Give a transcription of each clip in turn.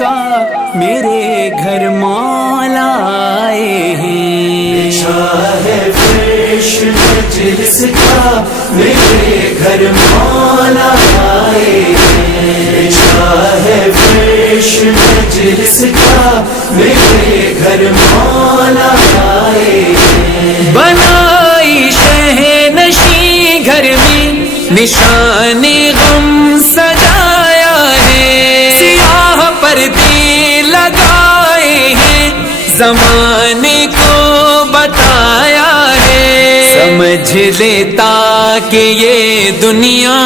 کا میرے گھر مولا آئے ہیں، شاہ فرش مجلس کا میرے گھر مولا آئے ہیں، شاہ فرش مجلس کا میرے گھر مولا آئے ہیں، بنائی شہنشیں گھر میں نشان غم سجایا ہے، سیاہ پردے لگائے ہیں زمانے کو بتایا ہے، سمجھ لیتا کہ یہ دنیا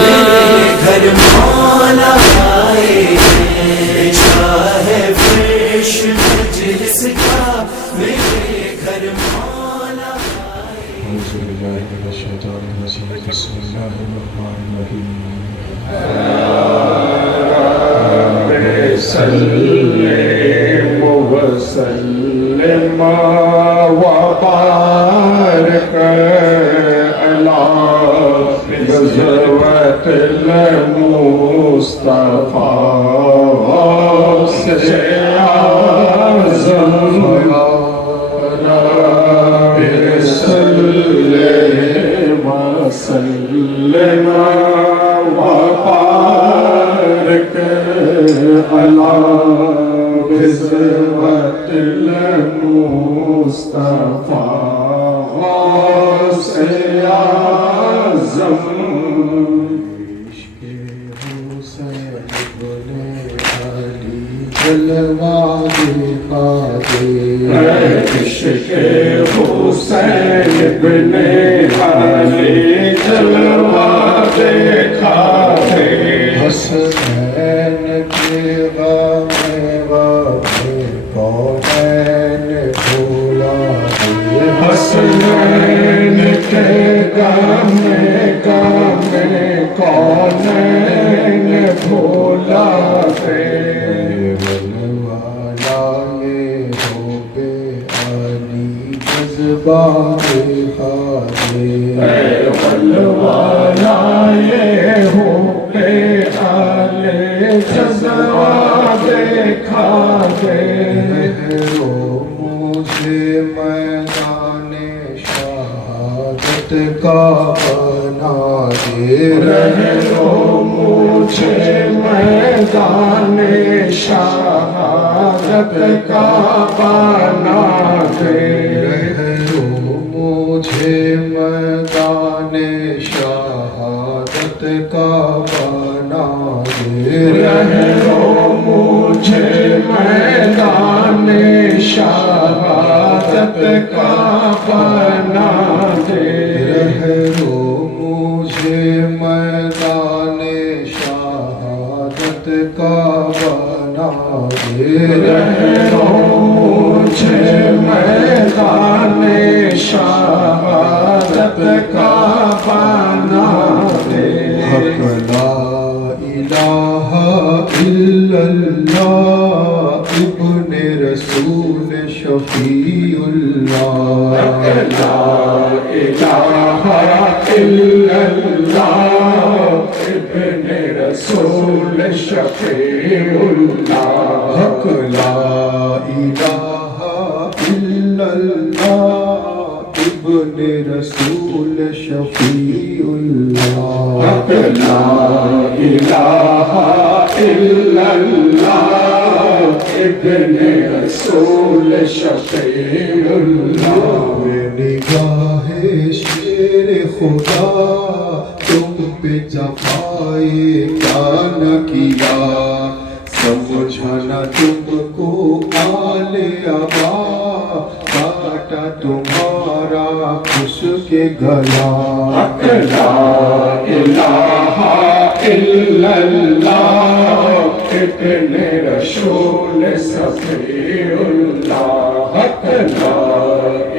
میرے گھر مولا آئے ہیں، شاہ فرش مجلس کا میرے گھر مولا آئے ہیں۔ اعوذ باللہ من الشیطان الرجیم، بسم اللہ الرحمن الرحیم۔ سلم وسلم وبارك على غزوة المصطفى سيعظم سلم وسلم وبارك على غزوة المصطفى سيعظم عشق حسین بن علی جلوہ دکھا دے، عشق حسین بن علی جلوہ دکھا دے، حسین کے غم کونین بھولا دے، حسین کے غم کونین بھولا دے، ولوالا یہ ہو بے علی جذبہ دکھا دے، ولوالا یہ ہو بے علی جذبہ دکھا دے، رو مجھے میدان شہادت کا بنا دے، رو مجھے میدان شہادت کا بنا دے، رو مجھے میدان شہادت کا بنا دے، رو مجھے میدان شہادت کا بنا دے، رو مجھے میدان شہادت کا بنا دے، رو مجھے میدان شہادت کا بنا دے، حق لا الہ الا اللہ ابن رسول شفیع اللہ، لا الہ الا اللہ ابن رسول شفیع اللہ، حق لا الہ الا اللہ ابن رسول شفیع اللہ، حق لا الہ الا اللہ ابن رسول شفیع اللہ، نگاہ شیر خدا تم پہ جفائے کیا نہ کیا، سمجھانا تم کو آل ابا، کاٹا تمہارا خوش کے گلا، لا الہ الا اللہ ابن رسول شفیع اللہ، لا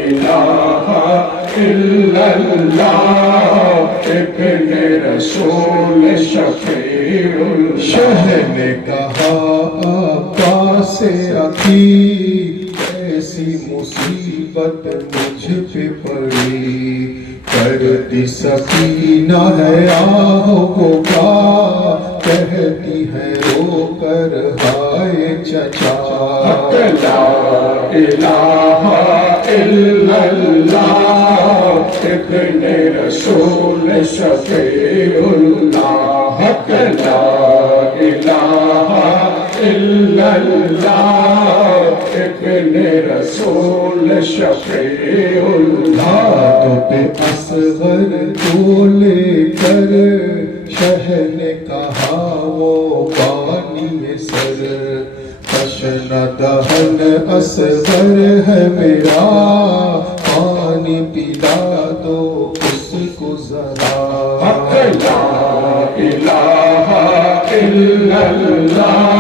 الہ الا اللہ ابن رسول شفیع اللہ، شاہ نے کہا عباس عقی ایسی مصیبت مجھ پہ پڑی، کرتی سکینہ ہے آہ کو کہتی ہے رو پر ہائے چچا حق لا الہ الا اللہ ابن رسول شفیع اللہ حق لا الہ الا اللہ ابن رسول شفیع اللہ ہاتھوں پہ اصغر کو لے کر شہ نے کہا وہ بانی سر خشن دہن اصغر ہے میرا پانی پلا دو اس کو ذرا حق لا الہ الا اللہ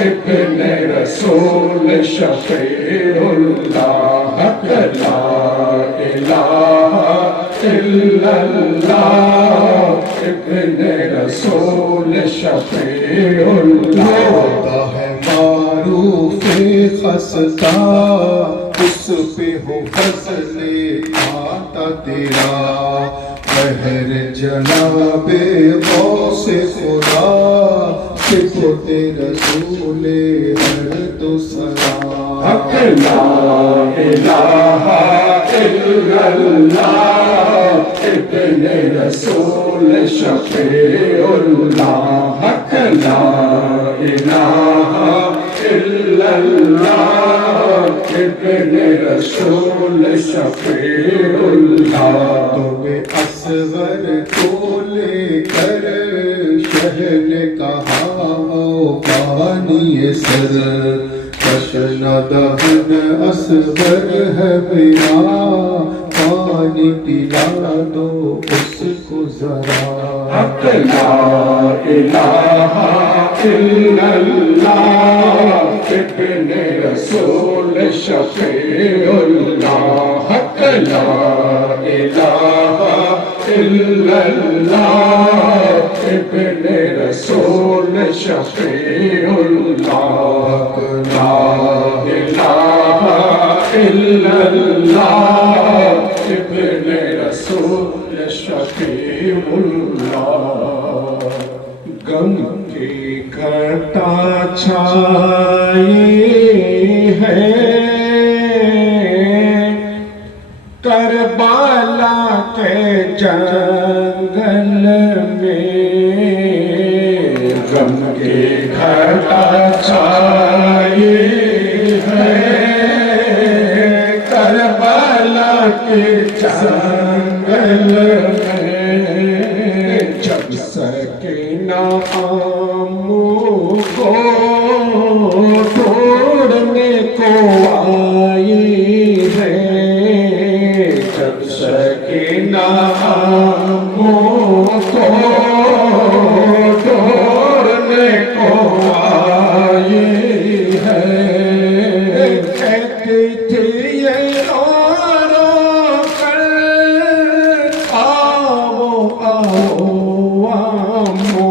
ابن رسول شفیع اللہ حق لا الہ الا اللہ ابن رسول شفیع اللہ ہوتا ہے معروف خستہ اس پہ ہو فضل آتا تیرا بہر جناب غوث خدا صفت رسول ہر دو سرا حق لا الہ الا اللہ ابن رسول شفیع اللہ حق لا الہ الا اللہ ابن رسول شفیع اللہ تمہیں اصغر کو لے کر شہ نے کہا او پانی سر کشن دہن اصغر ہے میرا پانی پلا دو اس کو ذرا حق لا الہ الا اللہ ابن رسول شفیع اللہ حق لا الہ الا اللہ ابن رسول شفیع اللہ لا الہ الا اللہ ابن رسول شفیع اللہ غم کی گھٹا چھائی ہے کربلا کے جنگل میں غم کی گھٹا چھائی ہے کربلا کے جنگل میں جب سکینہ آمو کو ڈھونڈنے کو آئی ہے جب سکینہ آمو کو ڈھونڈنے کو آئی ہے کہتی تھی یہ رو کر آؤ آؤ آمو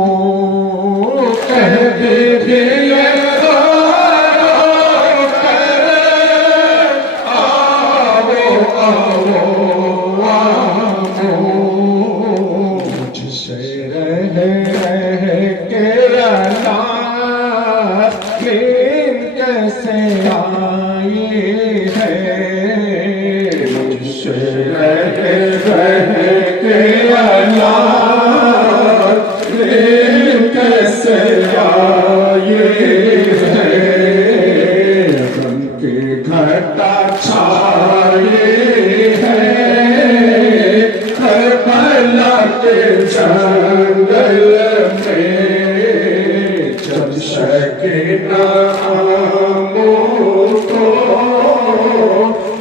کہتی تھی یہ رو کر آؤ آؤ آمو مجھ سے رہ کے اللہ نیند کیسے آئی ہے مجھ سے رہ کے اللہ نیند کیسے آئی ہے غم کی گھٹا چھائی ہے کربلا کے جنگل میں جب سکینہ آمو کو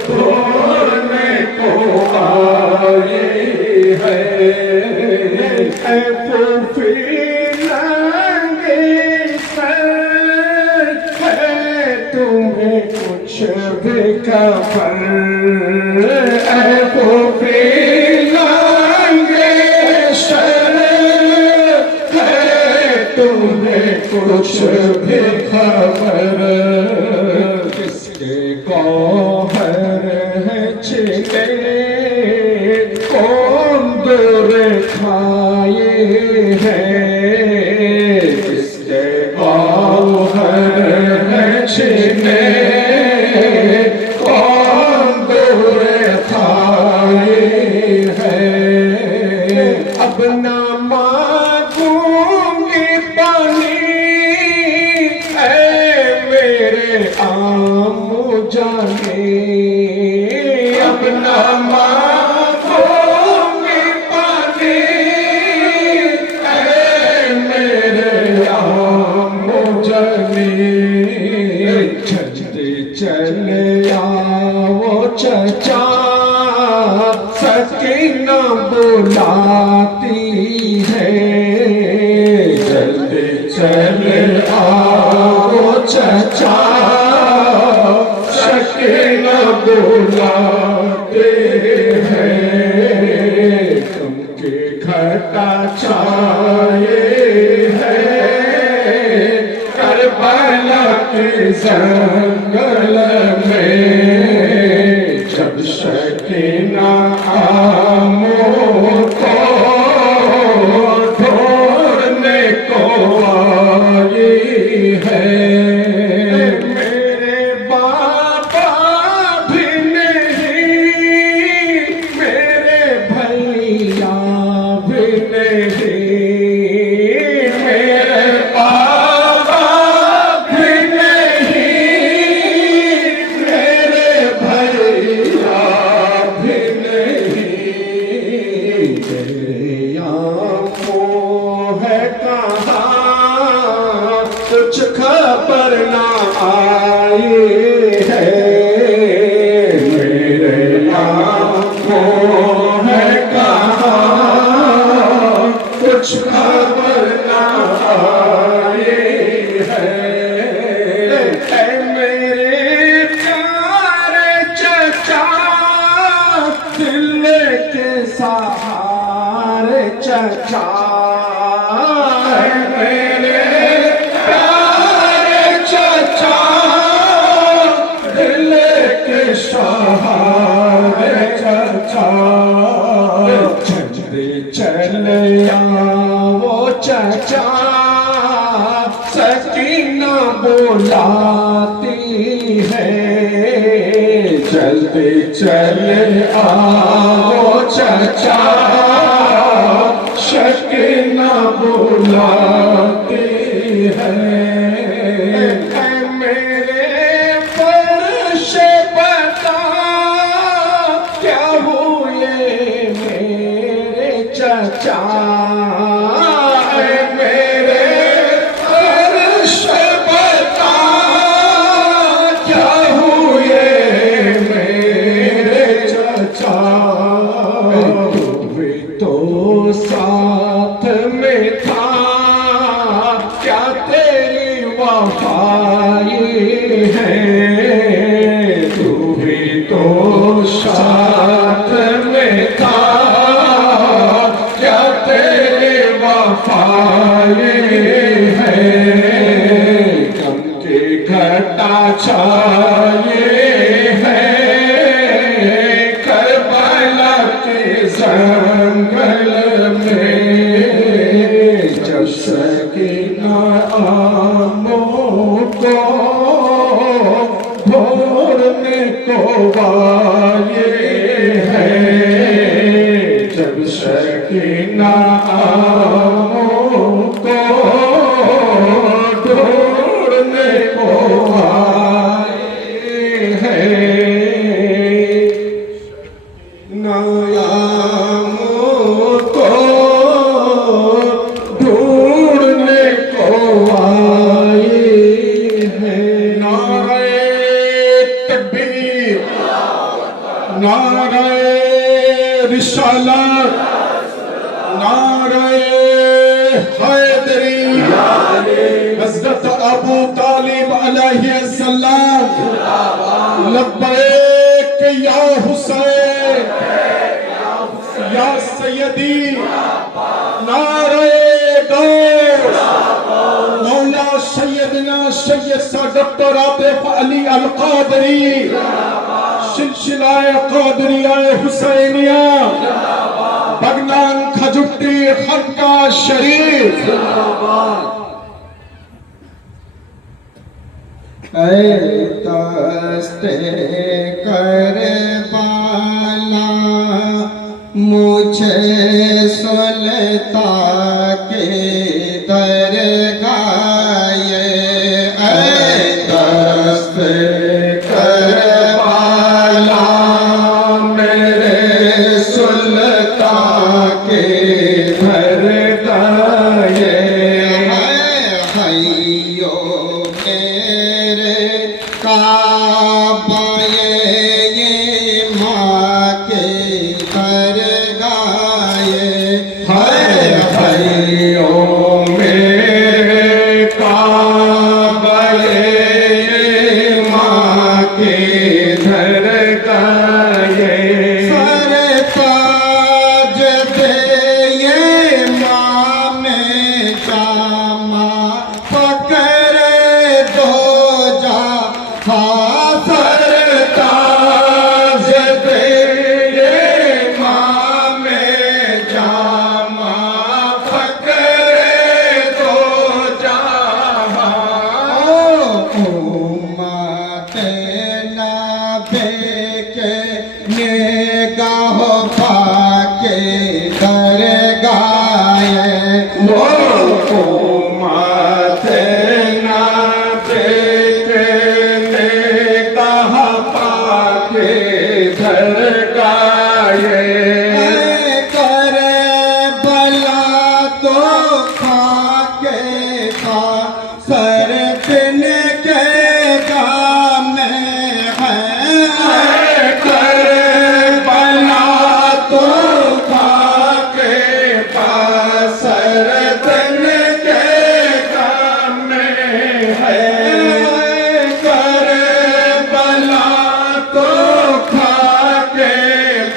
ڈھونڈنے کو آئی ہے اے پھوپھی ننگی سر ہے تمہیں کچھ بھی خبر اے پھوپھی ننگی سر ہے تمہیں کچھ بھی خبر کس کے گوہر ہے چھنے کون دور کھائے ہے کس کے گوہر मांगूंगी पानी, ऐ मेरे आमो जनी। चलते चले आओ चचा, सकीना बुलाती है। जल्दी चले आओ चचा, सकीना बुलाते हैं। तुमके घटा छाए हैं करबला के जंगल में। जब सकीना आमो को ढूंढने को आई है। मेरे बाबा भी नहीं, मेरे भैया भी नहीं, मेरे बाबा भी नहीं, मेरे भैया भी नहीं। मेरे आँखों है कहाँ, कुछ खबर ना आई है। मेरे आँखों है कहाँ, कुछ खबर ना आई है। ऐ मेरे प्यारे चचा, दिल के सहारे चचा। ऐ मेरे प्यारे चचा, दिल के सहारे चचा। चलते चले आओ चचा, सकीना बुलाती है। जल्दी चले आओ चचा, सकीना बुलाती है। ऐ मेरे फर्श बता, क्या हुए मेरे चचा। ऐ मेरे फर्श बता, क्या हुए मेरे चचा। तू भी तो साथ में था, क्या तेरी वफाई है। तू भी तो साथ में था, क्या तेरी वफाई है। गम की घटा छाए हैं करबला के जंगल में। जब सकीना आमो को ढूंढने को आए हैं। जब सकीना आमो को ढूंढने को आए हैं। नायामो को ढूंढने को आए हैं। नारे तकबीर, नारे रिसालत, नारे हैदरी। हज़रत अबू तालिब अलैहिस्सलाम, लब्बैक या हुसैन या सैयदी। नारे गौस, मौला सैयदना सैयद सादत रातिफ अली अल कादरी, सिलसिलाए कादरिया हुसैनिया, बगनान खजुट्टी खलका शरीफ। ऐ दस्ते करबला, मुझे सुलता के दरगाह। ऐ दस्ते करबला में निगाह पाके दरगाहे वो माथे ना देखे निगाह पाके दरगाहे करे बला तो खाके पा सर दिन के गाम है करे बला तो खाके पा सर दिन के गाम है करे बला तो खाके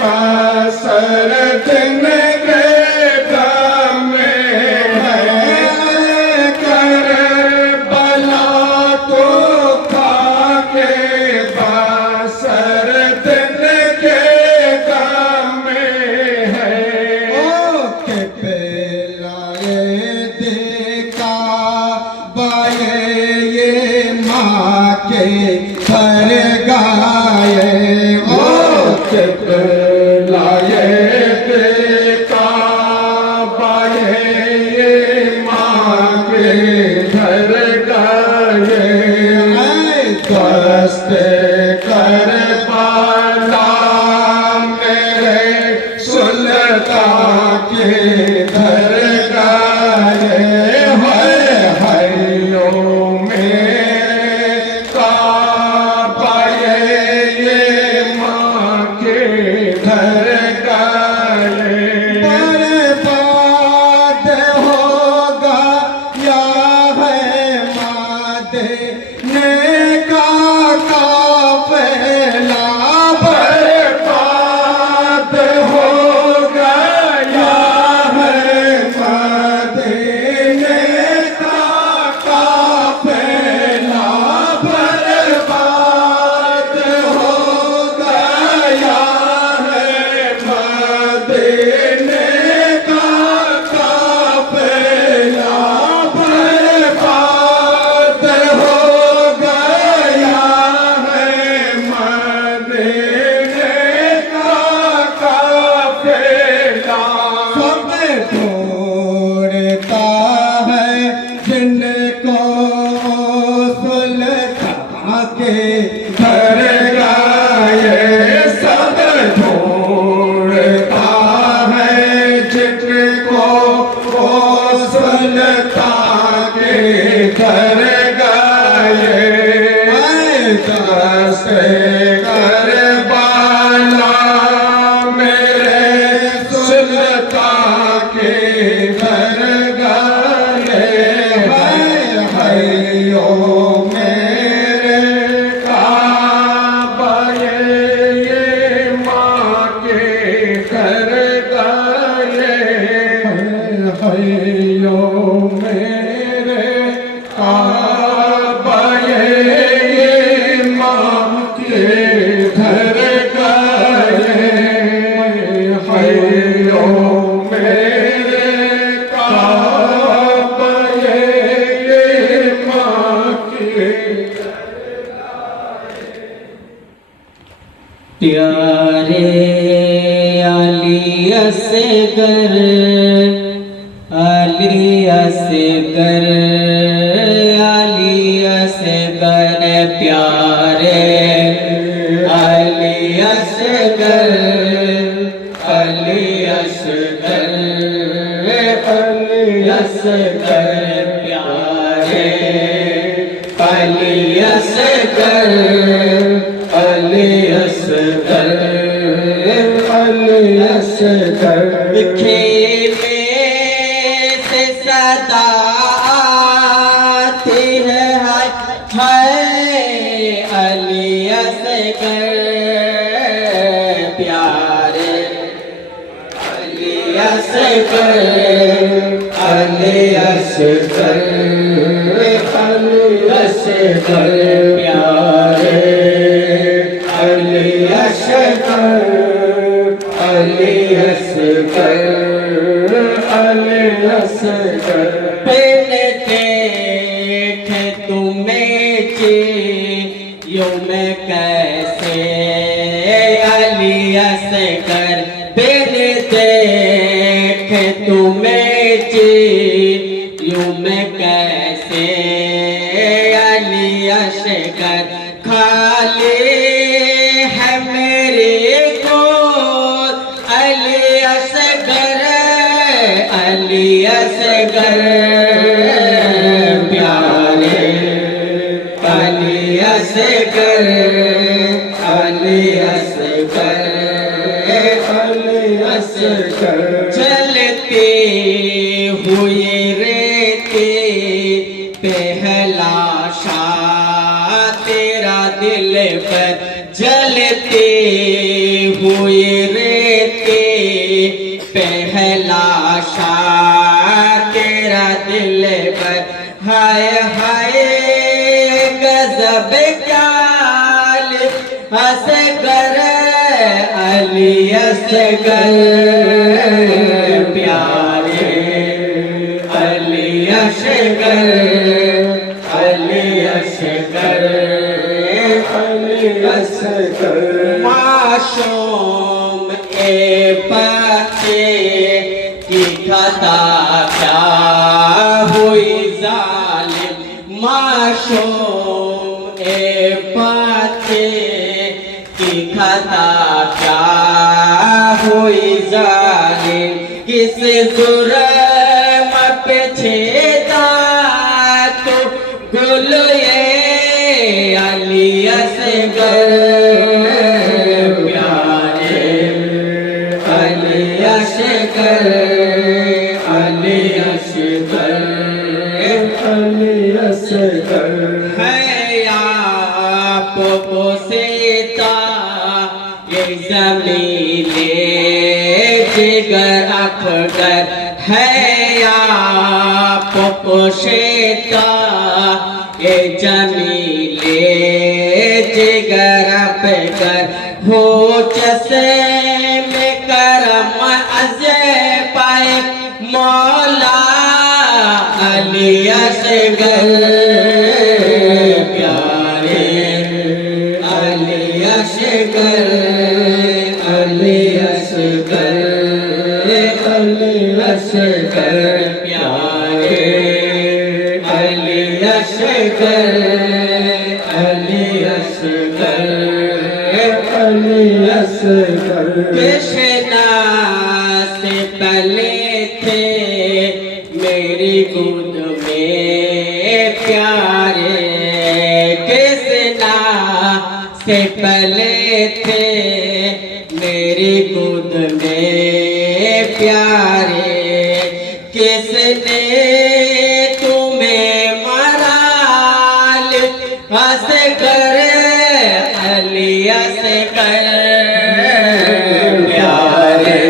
पा सर दिन के गाम है करे बला तो खाके पा सर दिन के गाम है ओ के पहलाए देखा बाए ये माँ के घर गाए ओ के पहलाए देखा बाए ये माँ के घर गाए दस्ते कर पाला मेरे सुल्तान के घर गाए हरियो मेरे काबा ये माँ के घर गाए बर्बाद होगा या है मादे ने का काफिला बर्बाद होगा या है मदीने का काफिला बर्बाद होगा या है मदीने का काफिला बर्बाद होगा या है मदीने का काफिला सब छोड़ता है जिनको सुल्तान के घर गाए सब छोड़ता है जिनको सुल्तान के घर गाए दस्ते कर बाला मेरे सुल्तान के घर गाए हरियो मेरे काबा ये माँ के घर गाए हरियो मेरे काबा ये माँ के घर गाए हरियो मेरे काबा ये माँ के प्यारे अली असगर अली असगर अली असगर प्यारे अली असगर अली असगर अली असगर प्यारे अली असगर अली असगर अली असगर खेमे से सदा आती है अली असगर प्यारे अली असगर अली असगर अली असगर प्यारे अली असगर अली असगर अली असगर पहले देख तुम्हें यूं मैं कैसे अली असगर बिन देख तुम्हें यूं मैं कैसे अली असगर खाली है मेरे को अली असगर प्यारे अली असगर चलते हुए रेते पहला शाह तेरा दिल पर जलते हुए रेते पहला शाह तेरा दिल पर हाय हाय गजब ख्याल असगर अली असगर प्यारे अली असगर मासूम ए बच्चे की खता क्या हुई जालिम मासूम ए बच्चे की खता क्या हुई जालिम किस जुर्म पे छेदा तो गुल ये अली असगर प्यारे अली असगर है आपको सीता ये ज़मीने जिगर अफगर है आपको सीता ये जमीले जिगर अफगर हो जैसे में करम अज़े पाए मौला अली असगर प्यारे अली असगर प्यारे अली असगर कृष्णा से पहले थे मेरी गोद में प्यारे कृष्णा से पहले थे मेरी गोद में प्यारे किसने तुम्हें मराल असगर अली असगर प्यारे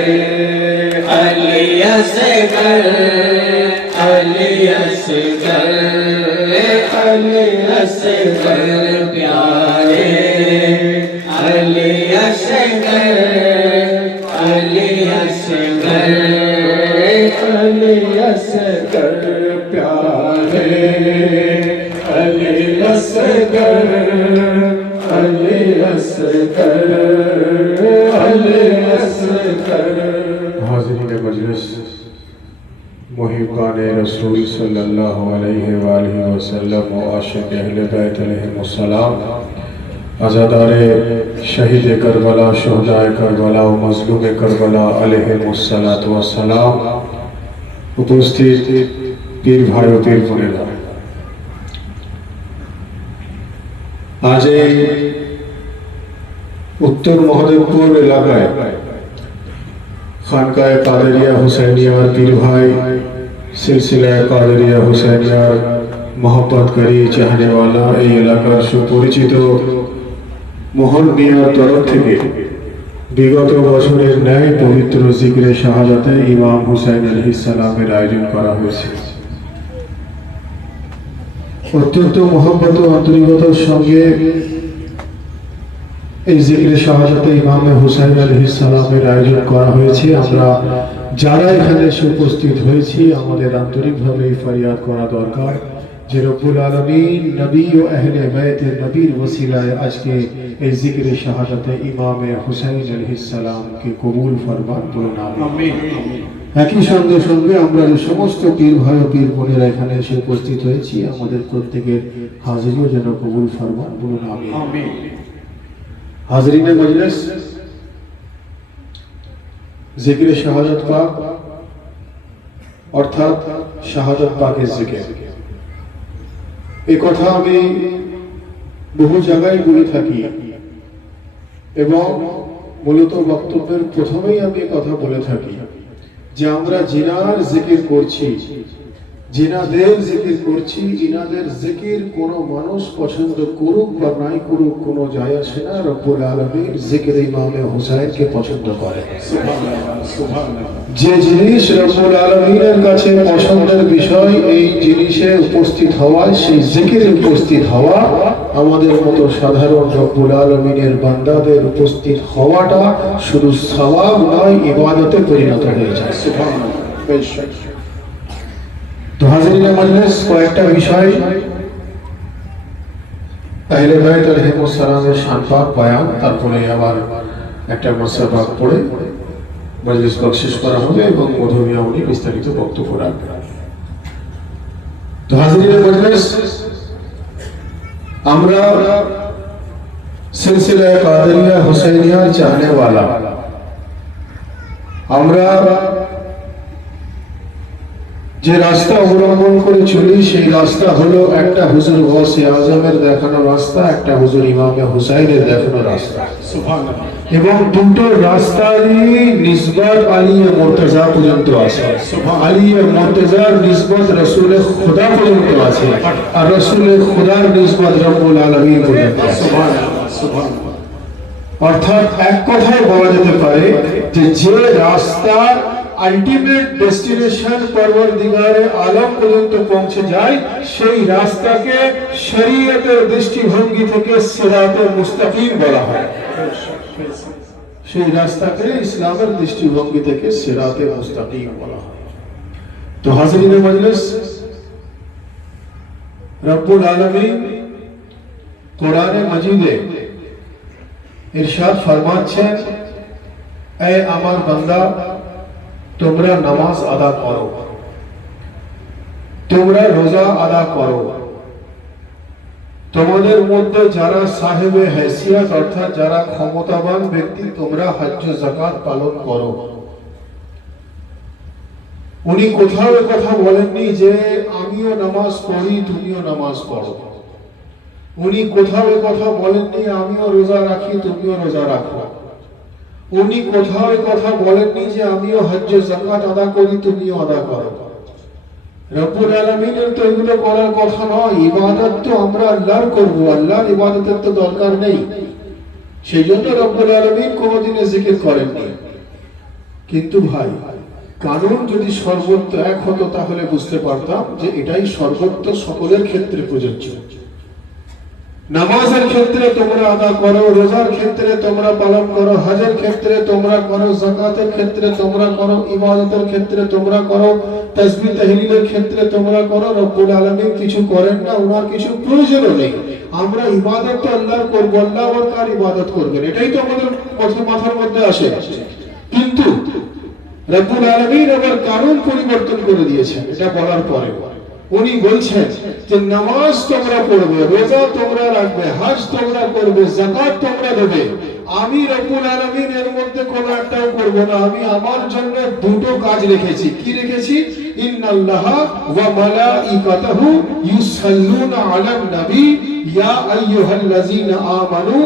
अली असगर प्यारे अली असगर हाज़रीन मजलिस मुहिब्बान रसूल सल्लल्लाहु अलैहि वसल्लम व आशिक़ अहले बैत अलैहिमुस्सलाम अज़ादारे शहीद करबला शुहदाए करबला व मज़लूम करबला अलैहिमुस्सलातु वस्सलाम उपस्थित पीर भाई व पीर বোনেরা आज उत्तर महादेवपुर एलाकाয় खानकाए कादरिया हुसैनिया पीर भाई सिलसिला कादरिया हुसैनिया मोहब्बत करी चाहने वाला এই এলাকার সুপরিচিত মোহন মিয়ার তরফ থেকে বিগত বছরের ন্যায় পবিত্র জিকরে শাহাদাতে ইমাম হুসাইন আলাইহিস সালামের আয়োজন করা হয়েছে। অত্যন্ত মোহব্বত ও আন্তরিকতার সঙ্গে এই জিকরে শাহাদাতে ইমাম হুসাইন আলাইহিস সালামের আয়োজন করা হয়েছে। আমরা যারা এখানে উপস্থিত হয়েছি আমাদের আন্তরিকভাবে ফরিয়াদ করা দরকার যে রব্বুল আলামিন নবী ও আহলে বাইতের নবীর ওসিলায় আজকে এই জিকিরে শাহাদাতে ইমামে হুসাইন আলাইহিস সালামকে কবুল ফরমান বলুন আমিন। একই সঙ্গে সঙ্গে আমরা যে সমস্ত পীর ভাই ও পীর বোনেরা এখানে এসে উপস্থিত হয়েছি, আমাদের প্রত্যেকের হাজিরিও যেন কবুল ফরমান বলুন আমিন। হাজরিনে মজলিস, জিকিরে শাহাদাত পাক অর্থাৎ শাহাদাত পাকের জিকির, এই কথা আমি বহু জায়গায় বলে থাকি এবং মূলত বক্তব্যের প্রথমেই আমি কথা বলে থাকি যে আমরা জিনার জিকির করছি, জিনাদের জিকির করছি, ইনাদের জিকির কোন মানুষ পছন্দ করুক বা নাই করুক কোনো যায় আসে না। রব্বুল আলামিন জিকির ইমামে হুসাইনকে পছন্দ করে। যে জিনিস রব্বুল আলামিনের কাছে পছন্দের বিষয়, এই জিনিসে উপস্থিত হওয়া, সেই জিকিরে উপস্থিত হওয়া, আমাদের মতো সাধারণ রব্বুল আলামিনের বান্দাদের উপস্থিত হওয়াটা শুধু সওয়াব নয়, ইবাদতে পরিণত হয়ে যায়। তো হাজিরিনে মজলিস, কয়েকটা বিষয় আহলে বাইত আলাইহিস সালামের শান পাক বয়ান, তারপরে আবার একটা মাসলা পাক পড়ে মজলিস শেষ করা হবে এবং মধুমিয়া উনি বিস্তারিত বক্তব্য রাখবেন। তো হাজিরিনে মজলিস, আমরা সিলসিলা কাদেরিয়া হুসাইনিয়ার চাহনে ওয়ালা, আমরা যে রাস্তা অবলম্বন করে চলি সেই রাস্তা হলো একটা হুজুর গৌসে আজমের দেখানো রাস্তা, একটা হুজুর ইমামে হুসাইনের দেখানো রাস্তা, এবং দুটো রাস্তারই নিসবত আলিয়ে মুর্তজা পর্যন্ত আছে। আলিয়ে মুর্তজার নিসবত রসুলে খুদা পর্যন্ত আছে, আর রসুলে খুদার নিসবত রব্বুল আলামিন পর্যন্ত আছে। অর্থাৎ এক কথায় বলা যেতে পারে যে রাস্তার আলটিমেট ডেস্টিনেশন পরওয়ারদিগারে আলম পর্যন্ত পৌঁছে যায়, সেই রাস্তাকে শরীয়তের দৃষ্টিভঙ্গি থেকে সিরাতে মুস্তাকিম বলা হয়। সেই রাস্তাকে ইসলামের দৃষ্টিভঙ্গি থেকে সিরাতে মুস্তাকিম বলা হয়। তো হাজিরিনে মজলিস, রব্বুল আলামিন কোরআনে মাজিদে ইরশাদ ফরমাচ্ছেন, এ আমার বান্দা, তোমরা নামাজ আদা করো, তোমরা রোজা আদা করো, তোমাদের মধ্যে যারা সাহেবে হাইসিয়াত অর্থাৎ যারা ক্ষমতাবান ব্যক্তি, তোমরা হজ্জ যাকাত পালন করো। উনি কোথাও কথা বলেননি যে আমিও নামাজ পড়ি তুমিও নামাজ পড়ো। উনি কোথাও কথা বলেননি আমিও রোজা রাখি তুমিও রোজা রাখো। উনি কোথাও কথা বলেননি যে আমিও হজ্জ যাকাত আদা করি তুমিও আদা করো। রব্বুল আলামিনের তো এগুলো করার কথা নয়। ইবাদত তো আমরা আল্লাহর করবো, আল্লাহর ইবাদতের তো দরকার নেই। সেই জন্য রব্বুল আলামিন কোনোদিনে জিকির করেননি। কিন্তু ভাই, কারণ যদি সর্বত্র এক হতো তাহলে বুঝতে পারতাম যে এটাই সর্বত্র সকলের ক্ষেত্রে প্রযোজ্য। নামাজের ক্ষেত্রে তোমরা আদা করো, রোজার ক্ষেত্রে তোমরা পালন করো, হজের ক্ষেত্রে তোমরা করো, যাকাতের ক্ষেত্রে তোমরা করো, ইবাদতের ক্ষেত্রে তোমরা করো, তাসবিহ তাহলিলের ক্ষেত্রে তোমরা করো। রব্বুল আলামিন কিছু করেন না, ওনার কিছু প্রয়োজনও নেই। আমরা ইবাদত তো আল্লাহর করব, আল্লাহ আর কার ইবাদত করবেন, এটাই তো আমাদের মাথার মধ্যে আসে। কিন্তু রব্বুল আলামিন আবার কারণ পরিবর্তন করে দিয়েছেন। এটা বলার পরে উনি বলছেন যে নামাজ তোমরা পড়বে, রোজা তোমরা রাখবে, হজ তোমরা করবে, যাকাত তোমরা দেবে। আমি রব্বুল আলামিন এর মধ্যে কোনো একটাও করব না। আমি আমার জন্য দুটো কাজ রেখেছি। কি রেখেছি? ইন্নাল্লাহা ওয়া মালাইকাতাহু ইউসাল্লুনা আলান নবী ইয়া আইয়ুহাল্লাযীনা আমানু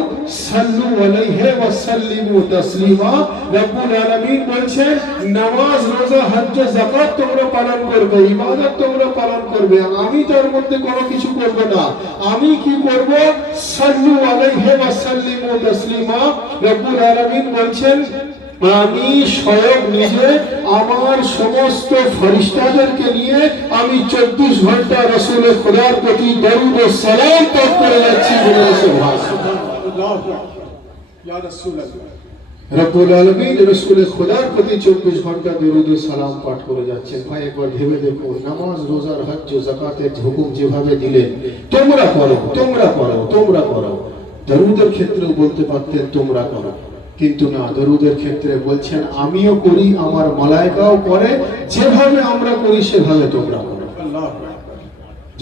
সাল্লু আলাইহি ওয়া সাল্লিমু তাসলিমা। রব্বুল আলামিন বলছেন নামাজ, রোজা, হজ, যাকাত তোমরা পালন করবে, ইবাদত তোমরা পালন করবে। আমি তার মধ্যে কোনো কিছু করব না। আমি কি করব? সাল্লু আলাইহি ওয়া সাল্লিমু তাসলিমা। রব্বুল আলামিন বলছেন আমি স্বয়ং নিজে আমার সমস্ত ফেরেশতাদেরকে নিয়ে আমি 24 ঘন্টা রাসূল খোদার প্রতি দরুদ ও সালাম পাঠ করে যাচ্ছি। বলে সুবহানাল্লাহ ইয়া রাসূলুল্লাহ। রব্বুল আলামিন রাসূল খোদার প্রতি 24 ঘন্টা দরুদ ও সালাম পাঠ করে যাচ্ছেন। ভাই একবার ভেবে দেখো, নামাজ রোজা হজ ও যাকাতের হুকুম যেভাবে দিলেন, তোমরা করো তোমরা করো তোমরা করো, দরুদের ক্ষেত্রেও বলতে পারতেন তোমরা করো, কিন্তু না, দরুদের ক্ষেত্রে বলছেন আমিও করি, আমার মালায়েকাও করে, যেভাবে আমরা করি সেভাবে তোমরা করো।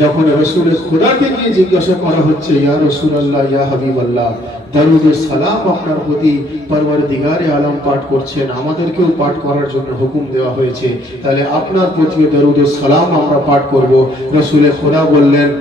যখন রাসূলের খোদাকে নিয়ে জিজ্ঞাসা করা হচ্ছে, ইয়া রাসূলুল্লাহ ইয়া হাবিবাল্লাহ, দরুদ ও সালাম আপনার প্রতি পরওয়ারদিগারে আলম পাঠ করছেন, আমাদেরকেও পাঠ করার জন্য হুকুম দেওয়া হয়েছে, তাহলে আপনার প্রতি দরুদ ও সালাম আমরা পাঠ করব। রাসূলের খোদা বললেন,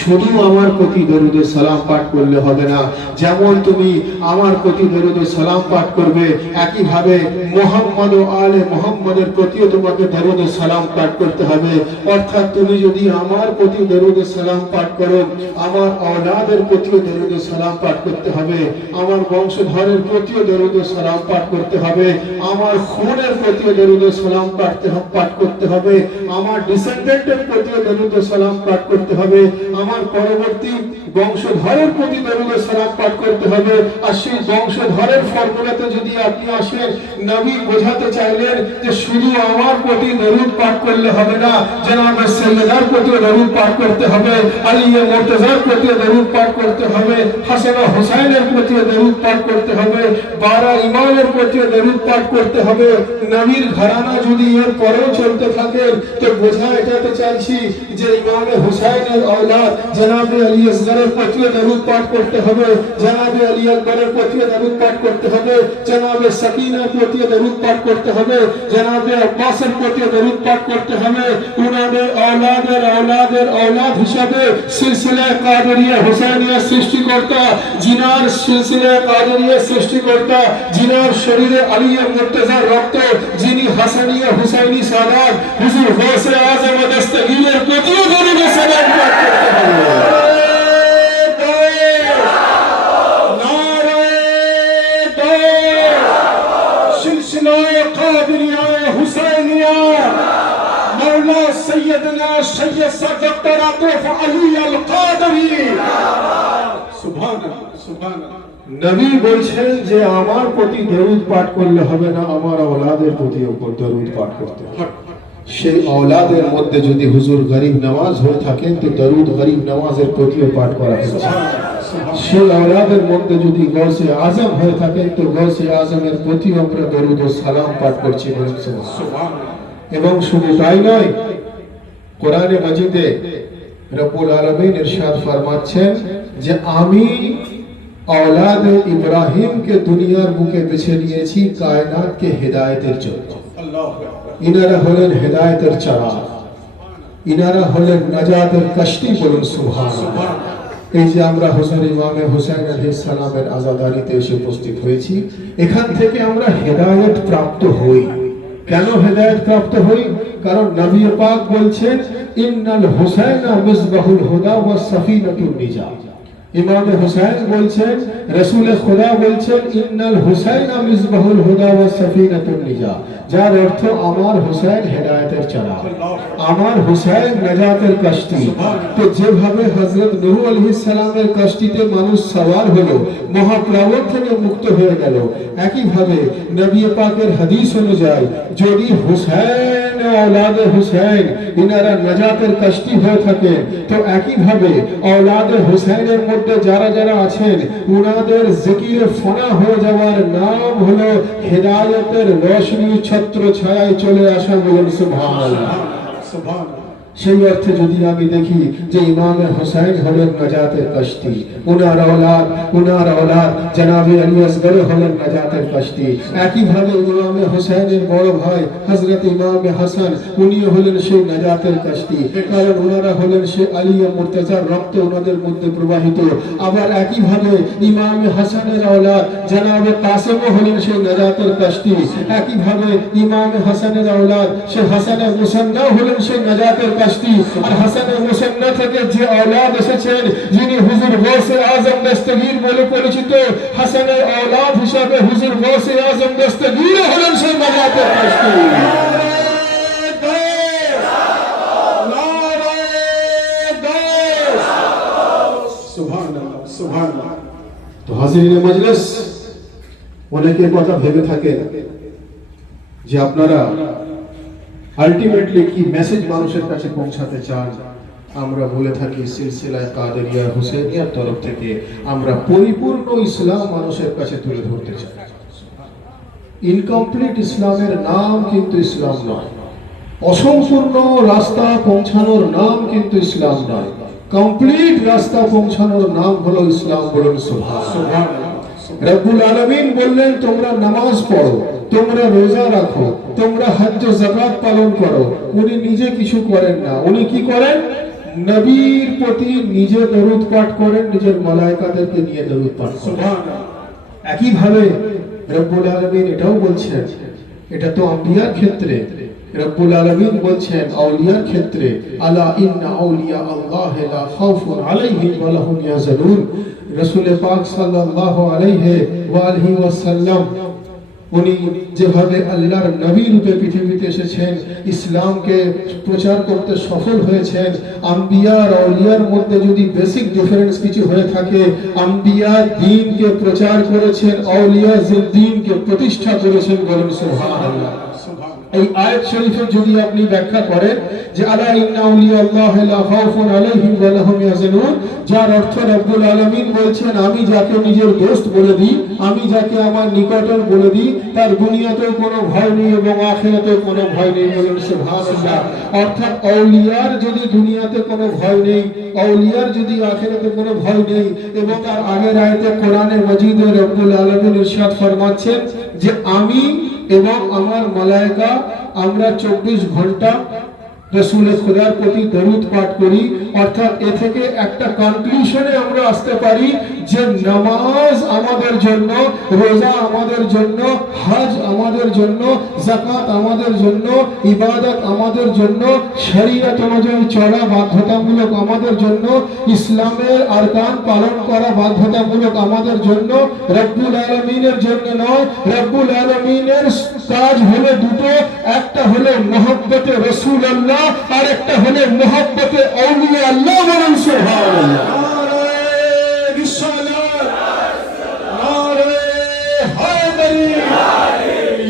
শুধু আমার প্রতি দরুদ ও সালাম পাঠ করলে হবে না, যেমন তুমি আমার প্রতি দরুদ ও সালাম পাঠ করবে, একইভাবে মুহাম্মদ ও আলে মুহাম্মদের প্রতিও তোমাকে দরুদ ও সালাম পাঠ করতে হবে। অর্থাৎ তুমি যদি আমার প্রতি দরুদ ও সালাম পাঠ করো, আমার আওলাদের প্রতিও দরুদ ও সালাম পাঠ করতে হবে, আমার বংশধরের প্রতিও দরুদ ও সালাম পাঠ করতে হবে, আমার খুনের প্রতিও দরুদ ও সালাম পাঠ করতে হবে, আমার ডিসেন্ডেন্টের প্রতিও দরুদ ও সালাম পাঠ করতে হবে, আমার পরবর্তী বংশধরের প্রতি দরুদ ও সালাম পাঠ করতে হবে। আর সেই বংশধরের ফর্মুলাতে যদি আপনি আসেন, নবী বোঝাতে চাইলেন যে শুধু আমার প্রতি দরুদ পাঠ করলে হবে না, জনাবে সাইয়্যিদার প্রতি দরুদ পাঠ করতে হবে, আলী মুর্তজার প্রতি দরুদ পাঠ করতে হবে, হাসান ও হুসাইনের প্রতি দরুদ পাঠ করতে হবে, 12 ইমামের প্রতি দরুদ পাঠ করতে হবে। নবীর ঘরানা যদি এর পরেও চলতে থাকে, তো বোঝা এটাতে চাইছি যে ইমামে হুসাইনের औलाद জনাবে আলী আসগরের প্রতি দরুদ পাঠ করতে হবে, জনাবে আলী আকবরের প্রতি দরুদ পাঠ করতে হবে, জনাবে সাকিনার প্রতি দরুদ পাঠ করতে হবে, জনাবে আব্বাসের প্রতি দরুদ পাঠ করতে হবে। উনাদের औलाद হিসাবে সিলসিলা কাদেরিয়া হুসাইনিয়া সৃষ্টিকর্তা, জিনার সিলসিলা কাদেরিয়া সৃষ্টিকর্তা, জিনার শরীরে আলী মুর্তজার রক্ত, যিনি হাসানিয়া হুসাইনি সাদাত হুজুর গৌসে আজম দস্তগীরের প্রতি দরুদ ও সালাম পাঠ করতে হবে। मौला सैयदना सैयद डॉक्टर आतिफ अली अल कादरी सुभान सुभान। নবী বলছেন যে আমার প্রতি দরুদ পাঠ করলে হবে না, আমার আওলাদের প্রতি উপর দরুদ পাঠ করতে হবে। সেই আওলাদের মধ্যে যদি হুজুর গরিব নওয়াজ হয়ে থাকেন, তো দরুদ গরিব নওয়াজের প্রতিও পাঠ করা হচ্ছে। সেই আওলাদের মধ্যে যদি গৌসে আজম হয়ে থাকেন, তো গৌসে আজমের প্রতি আমরা দরুদ ও সালাম পাঠ করছি। এবং শুধু তাই নয়, কোরআনে মাজিদে রব্বুল আলামিন ইরশাদ ফরমাচ্ছেন যে আমি औलाद इब्राहिम के दुनियार बुके बेছে নিয়েছি কায়নাতকে হেদায়েতের জন্য। ইনারা হলেন হেদায়েতের চারা, ইনারা হলেন নাজাতের কশতি, বলুন সুবহানাল্লাহ। এই যে আমরা হুজুর ইমামে হুসাইন আলাইহিস সালামের আযাদারিতে এসে উপস্থিত হয়েছি, এখান থেকে আমরা হেদায়েত প্রাপ্ত হই। কেন হেদায়েত প্রাপ্ত হই? কারণ নবী পাক বলছেন ইন্নাল হুসাইনা মিসবাহুল হুদা ওয়াস সাফিনাতুন নিজাত। ইমামে হুসাইন বলছেন, রাসূল খোদা বলছেন ইন্নাল হুসাইনা মিসবাহুল হুদা ওয়াস সাফিনাতুন নিজাত, যার অর্থ আমার হুসাইন হেদায়েতের চারা, আমার হুসাইন নাজাতের কশতি। তো যেভাবে হযরত নূহ আলাইহিস সালামের কশতিতে মানুষ সওয়ার হলো, মহাপ্লাবন থেকে মুক্ত হয়ে গেল, একইভাবে নবী পাকের হাদিস অনুযায়ী যদি হুসাইন औलाद হুসাইন ইনারা নাজাতের কশতি হয়ে থাকে, তো একইভাবে औलाद হুসাইনের মধ্যে যারা যারা আছেন, উনাদের জিকিরে ফনা হয়ে যাওয়ার নাম হলো হেদায়েতের রোশনি ছত্র ছায়ায় চলে আসা, বলুন সুবহানাল্লাহ সুবহানাল্লাহ। সেই অর্থে যদি আমি দেখি যে ইমামে হুসাইন হলেন নাজাতের কশতি, উনার औलाद জনাবে আলী আসগর হলেন নাজাতের কশতি, একইভাবে ইমামে হুসাইনের বড় ভাই হযরত ইমামে হাসান, উনিও হলেন সেই নাজাতের কশতি, কারণ ওনারা হলেন সেই আলী মুর্তজার রক্ত ওনাদের মধ্যে প্রবাহিত। আবার একইভাবে ইমামে হাসানের औलाद জনাবে কাসেমও হলেন সেই নাজাতের কশতি, একইভাবে ইমামে হাসানের औलाद সেই হাসানে মুসান্না হলেন সেই নাজাতের কশতি। আর হাসানে মুসান্না থেকে যে औलाद এসেছেন, যিনি হুজুর গৌসে আজম দস্তগীর বলে পরিচিত, হাসানের औलाद হিসাবে হুজুর গৌসে আজম দস্তগীর হলেন সেই নাজাতের কশতি। সুবহানাল্লাহ সুবহানাল্লাহ। তো হাজিরিন মজলিস, অনেকে কথা ভেবে থাকেন যে আপনারা আলটিমেটলি কি মেসেজ মানুষের কাছে পৌঁছাতে চান। আমরা বলে থাকি সিলসিলায়ে কাদেরিয়া হুসাইনিয়ার তরফ থেকে আমরা পরিপূর্ণ ইসলাম মানুষের কাছে তুলে ধরতে চাই। ইনকমপ্লিট ইসলামের নাম কিন্তু ইসলাম নয়, অসম্পূর্ণ রাস্তা পৌঁছানোর নাম কিন্তু ইসলাম নয়, কমপ্লিট রাস্তা পৌঁছানোর নাম হলো ইসলাম। বলুন সুবহানাল্লাহ। রব্বুল আলামিন বললেন তোমরা নামাজ পড়ো, তোমরা রোজা রাখো, তোমরা হজ্জ যাকাত পালন করো। উনি নিজে কিছু করেন না, উনি কি করেন? নবীর প্রতি নিজে দরুদ পাঠ করেন, নিজের মালায়েকাদেরকে নিয়ে দরুদ পাঠ করেন। একই ভাবে রব্বুল আলামিন এটাও বলছেন, এটা তো আম্বিয়ার ক্ষেত্রে, রব্বুল আলামিন বলছেন আউলিয়ার ক্ষেত্রে, আলা ইন্না আউলিয়া আল্লাহ লা খাউফুন আলাইহিম ওয়া লাহুম ইয়াহজানুন। রাসূল পাক সাল্লাল্লাহু আলাইহি ওয়া আলিহি ওয়াসাল্লাম উনি যেভাবে আল্লাহর নবী রূপে পৃথিবীতে এসেছেন, ইসলামকে প্রচার করতে সফল হয়েছেন। আম্বিয়া আর আউলিয়ার মধ্যে যদি বেসিক ডিফারেন্স কিছু হয়ে থাকে, আম্বিয়া দ্বীনকে প্রচার করেছেন, আউলিয়া দ্বীনকে প্রতিষ্ঠা করেছেন। বলুন সুবহানাল্লাহ। এই আয়াত শরীফে যদি আপনি ব্যাখ্যা করেন যে আলা ইন্না আউলিয়া আল্লাহ লা খাউফুন আলাইহিম ওয়া লাহুম ইয়াহজানুন, যার অর্থ রব্বুল আলামিন বলছেন আমি যাকে নিজের দোস্ত বলে দিই, আমি যাকে আমার নিকটের বলে দিই, তার দুনিয়াতেও কোনো ভয় নেই এবং আখিরাতেও কোনো ভয় নেই। বলুন সুবহানাল্লাহ। অর্থাৎ আউলিয়ার যদি দুনিয়াতে কোনো ভয় নেই, আউলিয়ার যদি আখিরাতে কোনো ভয় নেই, এবং তার আগের আয়াতে কোরআনে মাজিদে রব্বুল আলামিন ইরশাদ ফরমাচ্ছেন যে আমি এবং আমার মালায়েকা আমরা 24 ঘন্টা রাসূল খুদার প্রতি দরুদ পাঠ করি। অর্থাৎ এ থেকে একটা কনক্লুশনে আমরা আসতে পারি যে নামাজ আমাদের জন্য, রোজা আমাদের জন্য, হজ আমাদের জন্য, যাকাত আমাদের জন্য, ইবাদত আমাদের জন্য, শরীয়ত অনুযায়ী চলা বাধ্যতামূলক আমাদের জন্য, ইসলামের আরকান পালন করা বাধ্যতামূলক আমাদের জন্য, রব্বুল আলামিনের জন্য নয়। রব্বুল আলামিনের কাজ হলো দুটো, একটা হলো মুহাব্বতে রাসূলুল্লাহ আর একটা হলো মুহাব্বতে আউলিয়া আল্লাহ। বলুন সুবহানাল্লাহ। নারে রিসালাত, নারে হায়দারি,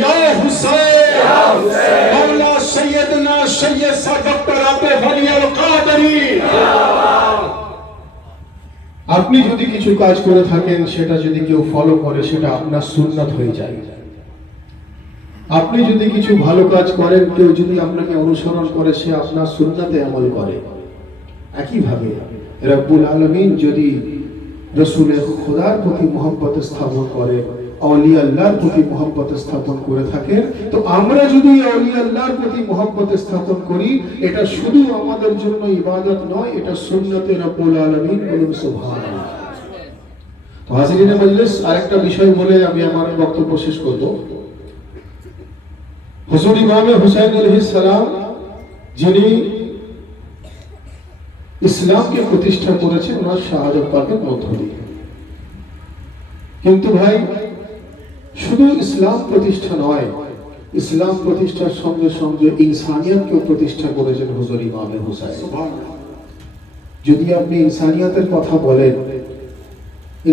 ইয়া হুসাইন, মাওলা সাইয়্যিদনা সৈয়দ ডক্টর আতিফ আলী আল কাদেরী। আপনি যদি কিছু কাজ করে থাকেন, সেটা যদি কেউ ফলো করে, সেটা আপনার সুন্নাত হয়ে যায়। আপনি যদি কিছু ভালো কাজ করেন, কেউ যদি আপনাকে অনুসরণ করে, সে আপনার সুন্নাতে আমল করে। একইভাবে রব্বুল আলামিন যদি রাসূলের খোদার প্রতি মহব্বত স্থাপন করে, আউলিয়া আল্লাহর প্রতি মহব্বত স্থাপন করে থাকেন, তো আমরা যদি আউলিয়া আল্লাহর প্রতি মহব্বত স্থাপন করি, এটা শুধু আমাদের জন্য ইবাদত নয়, এটা সুন্নতে রব্বুল আলামিন। বলুন সুবহানাল্লাহ। তো হাজিরিনে মজলিস, আরেকটা বিষয় বলে আমি আমার বক্তব্য শেষ করব। হুজুর ইমামে হুসাইন আলাইহিস সালাম যিনি ইসলামকে প্রতিষ্ঠা করেছেন ওনার শাহাদাত পাকের মধ্য দিয়ে। কিন্তু ভাই, শুধু ইসলাম প্রতিষ্ঠা নয়, ইসলাম প্রতিষ্ঠার সঙ্গে সঙ্গে ইনসানিয়তকে প্রতিষ্ঠা করেছেন হুজুর ইমামে হুসাইন। যদি আপনি ইনসানিয়তের কথা বলেন,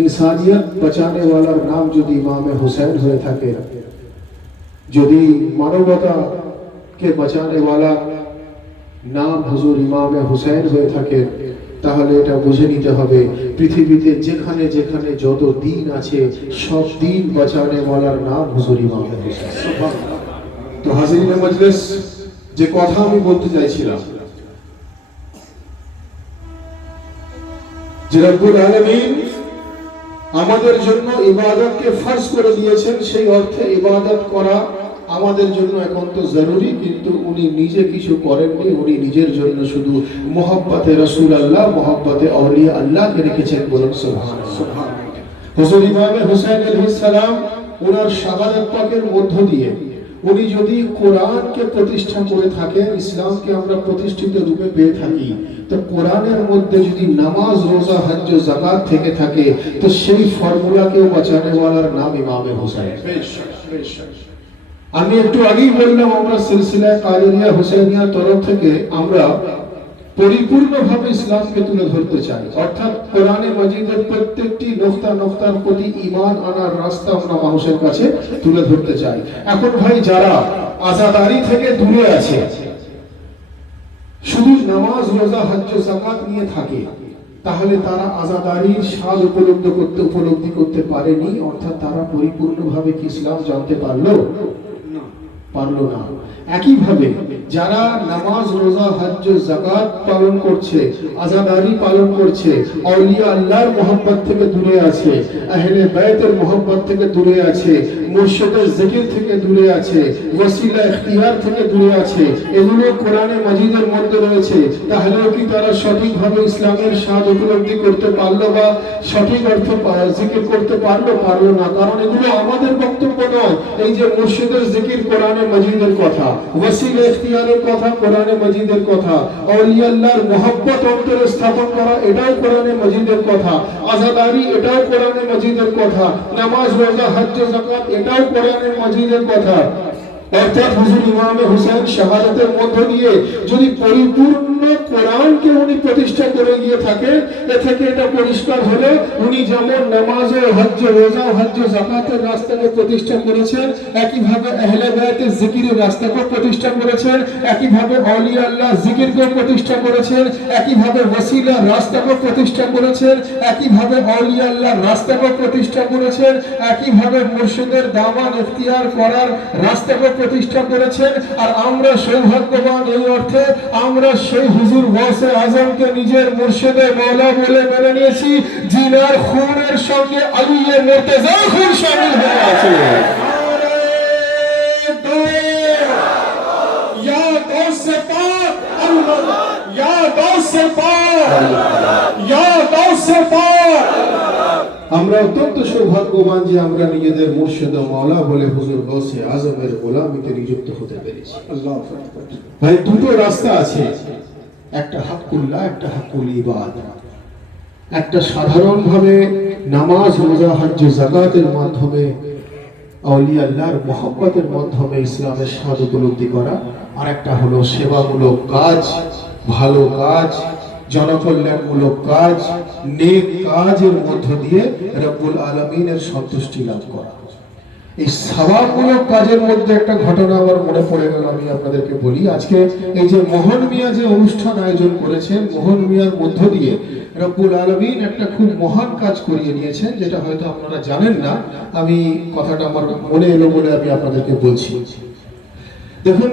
ইনসানিয়ত বাঁচানে ওয়ালার নাম যদি ইমামে হুসাইন হয়ে থাকে, যদি মানবতাকে বাঁচানে ওয়ালা নাম হুজুর ইমামে হুসাইন হয়ে থাকে, তাহলে এটা বুঝে নিতে হবে পৃথিবীতে যেখানে যেখানে যত দিন আছে, সব দিন বাঁচানে ওয়ালার নাম হুজুর ইমামে হুসাইন। তো হাজিরিনে মজলিস, যে কথা আমি বলতে চাইছিলাম, যে রব্বুল আলামিন আমাদের জন্য ইবাদতকে ফরজ করে দিয়েছেন, সেই অর্থে ইবাদত করা আমাদের জন্য একান্ত জরুরি। কিন্তু উনি নিজে কিছু করেননি, উনি নিজের জন্য শুধু মুহাব্বতে রাসূলুল্লাহ, মুহাব্বতে আউলিয়া আল্লাহকে রেখেছেন। বলুন সুবহানাল্লাহ। হুজুর ইমামে হুসাইন আলাইহিস সালাম ওনার শাহাদাত পাকের মধ্য দিয়ে উনি যদি কোরআনকে প্রতিষ্ঠা করে থাকেন, ইসলামকে আমরা প্রতিষ্ঠিত রূপে পেয়ে থাকি, তো কোরআনের মধ্যে যদি নামাজ, রোজা, হজ্জ, যাকাত থেকে থাকে, তো সেই ফর্মুলাকেও বাঁচানে ওয়ালার নাম ইমামে হুসাইন। আমি একটু আগেই বললাম, আমরা সিলসিলায়ে কাদেরিয়া হুসাইনিয়ার তরফ থেকে আমরা পরিপূর্ণভাবে ইসলামকে তুলে ধরতে চাই, অর্থাৎ কোরআনে মাজিদের প্রত্যেকটি নোক্তার প্রতি ঈমান আনার রাস্তা আমরা মানুষের কাছে তুলে ধরতে চাই। এখন ভাই যারা আযাদারি থেকে দূরে আছে, শুধু নামাজ রোজা হজ যাকাত নিয়ে থাকে, তাহলে তারা আযাদারির স্বাদ উপলব্ধি করতে পারেনি, অর্থাৎ তারা পরিপূর্ণভাবে কি ইসলাম জানতে পারলো না। একইভাবে যারা নামাজ রোজা হজ যাকাত পালন করছে, আযাদারি পালন করছে, আউলিয়া আল্লাহর মহব্বত থেকে দূরে আছে, আহলে বাইতের মহব্বত থেকে দূরে আছে, মুর্শিদের জিকির থেকে দূরে আছে, ওয়াসিলা ইখতিয়ার থেকে দূরে আছে, এগুলো কোরআনে মাজিদের মধ্যে রয়েছে, তাহলেও কি তারা সঠিকভাবে ইসলামের স্বাদ উপলব্ধি করতে পারলো বা সঠিক অর্থ জিকির করতে পারলো না? কারণ এগুলো আমাদের বক্তব্য নয়। এই যে মুর্শিদের জিকির কোরআনে মাজিদের কথা, ওয়াসিলা ইখতিয়ারের কথা কোরআনে মাজিদের কথা, আউলিয়া আল্লাহর মহব্বত অন্তরে স্থাপন করা এটাও কোরআনে মাজিদের কথা, আযাদারি এটাও কোরআনে মাজিদের কথা, নামাজ রোজা হজ যাকাত এটাও কোরআনে মাজিদের কথা। অর্থাৎ হুজুর ইমামে হুসাইন শাহাদাতের মধ্য দিয়ে যদি পরিপূর্ণ কোরআনকে উনি প্রতিষ্ঠা করে গিয়ে থাকেন, এ থেকে এটা পরিষ্কার হলো উনি যেমন নামাজ ও হজ রোজা হজ যাকাতের রাস্তাকে প্রতিষ্ঠা করেছেন, একইভাবে আহলে বাইতের জিকিরের রাস্তাকে প্রতিষ্ঠা করেছেন, একইভাবে আউলিয়া আল্লাহ জিকিরকে প্রতিষ্ঠা করেছেন, একইভাবে ওয়াসিলার রাস্তাকে প্রতিষ্ঠা করেছেন, একইভাবে আউলিয়া আল্লাহর রাস্তাকে প্রতিষ্ঠা করেছেন, একইভাবে মুর্শিদের দামান ইখতিয়ার করার রাস্তাকে প্রতিষ্ঠা করেছেন। আর আমরা সৌভাগ্যবান এই অর্থে আমরা সেই হুজুর গৌসে আজমকে নিজের মুর্শিদে মাওলা বলে মেনে নিয়েছি, জিনার খুনের সঙ্গে আলিয়ে মুর্তজার খুন শামিল হয়ে আছে। या गौसे पाक अल्लाह, या गौसे पाक, या गौसे पाक। আমরা অত্যন্ত সৌভাগ্যবান যে আমরা নিজেদের মুর্শিদ ও মাওলা বলে হুজুর গৌসে আজমের গোলামিতে নিযুক্ত হতে পেরেছি। अल्लाह अकबर। ভাই দুটো রাস্তা আছে, একটা হাক্কুল্লাহ, একটা হাক্কুল ইবাদ। একটা সাধারণভাবে নামাজ রোজা হজ যাকাতের মাধ্যমে আউলিয়া আল্লাহর মহব্বতের মাধ্যমে ইসলামের স্বাদ উপলব্ধি করা, আর একটা হলো সেবামূলক কাজ, ভালো কাজ, জনকল্যাণমূলক কাজ, নেক কাজের মধ্য দিয়ে রব্বুল আলামিনের সন্তুষ্টি লাভ করা। এই সওয়াবমূলক কাজের মধ্যে একটা ঘটনা আমার মনে পড়ে গেল, আমি আপনাদেরকে বলি। আজকে এই যে মোহন মিয়া যে অনুষ্ঠান আয়োজন করেছেন, মোহন মিয়ার মধ্য দিয়ে রব্বুল আলামিন একটা খুব মহান কাজ করিয়ে নিয়েছেন, যেটা হয়তো আপনারা জানেন না। আমি কথাটা আমার মনে এলো বলে আমি আপনাদেরকে বলছি। দেখুন,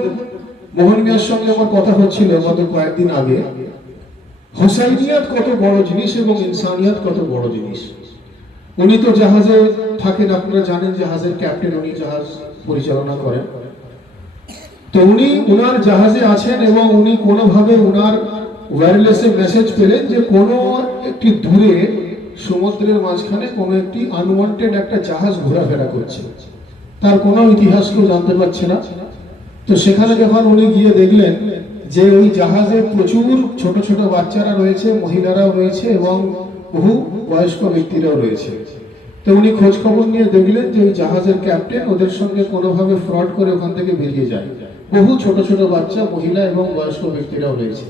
মোহন মিয়ার সঙ্গে আমার কথা হচ্ছিল গত কয়েকদিন আগে। হুসাইনিয়াত কত বড় জিনিস এবং ইনসানিয়াত কত বড় জিনিস। উনি তো জাহাজে থাকেন, আপনারা জানেন, জাহাজের ক্যাপ্টেন, উনি জাহাজ পরিচালনা করেন। তো উনি উনার জাহাজে আছেন এবং উনি কোনোভাবে উনার ওয়্যারলেসে মেসেজ পেলেন যে কোনো একটি দূরে সমুদ্রের মাঝখানে কোনো একটি আনওয়ান্টেড একটা জাহাজ ঘোরাফেরা করছে, তার কোনো ইতিহাস কেউ জানতে পারছে না। তো সেখানে যখন উনি গিয়ে দেখলেন যে ওই জাহাজে প্রচুর ছোট ছোট বাচ্চারা রয়েছে, মহিলারাও রয়েছে এবং বহু বয়স্ক ব্যক্তিরাও রয়েছে। তো উনি খোঁজ খবর নিয়ে দেখলেন যে ওই জাহাজের ক্যাপ্টেন ওদের সঙ্গে কোনোভাবে ফ্রড করে ওখান থেকে বেরিয়ে যায়। বহু ছোট ছোট বাচ্চা, মহিলা এবং বয়স্ক ব্যক্তিরাও রয়েছে।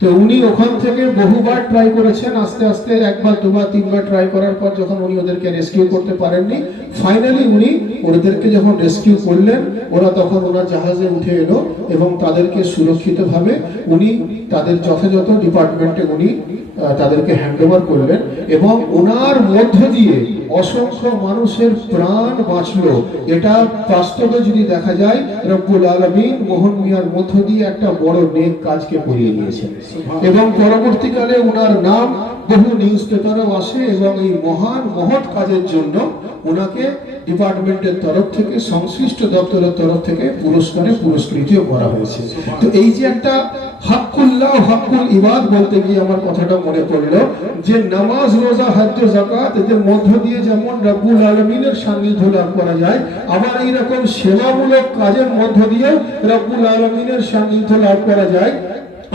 তো উনি ওখান থেকে বহুবার ট্রাই করেছেন, আস্তে আস্তে একবার দুবার তিনবার ট্রাই করার পর যখন উনি ওদেরকে রেস্কিউ করতে পারেননি, ফাইনালি উনি ওদেরকে যখন রেস্কিউ করলেন, ওরা তখন ওনার জাহাজে উঠে এলো এবং তাদেরকে সুরক্ষিতভাবে উনি তাদের যথাযথ ডিপার্টমেন্টে উনি তাদেরকে হ্যান্ডওভার করলেন এবং ওনার মধ্য দিয়ে অসংখ্য মানুষের প্রাণ বাঁচলো। এটা বাস্তবে যদি দেখা যায়, রব্বুল আলামিন মোহন মিয়ার মধ্য দিয়ে একটা বড় নেক কাজকে করিয়ে নিয়েছেন এবং পরবর্তীকালে ওনার নাম বহু নিউজ পেপারেও আসে এবং এই মহান মহৎ কাজের জন্য ওনাকে ডিপার্টমেন্টের তরফ থেকে, সংশ্লিষ্ট দপ্তরের তরফ থেকে পুরস্কারে পুরস্কৃত করা হয়েছে। তো এই যে একটা হাক্কুল্লাহ হাক্কুল ইবাদ বলতে গিয়ে আমার কথাটা মনে পড়লো যে নামাজ রোজা হজ যাকাত এদের মধ্য দিয়ে যেমন রব্বুল আলামিনের সান্নিধ্য লাভ করা যায়, আবার এইরকম সেবামূলক কাজের মধ্য দিয়েও রব্বুল আলামিনের সান্নিধ্য লাভ করা যায়।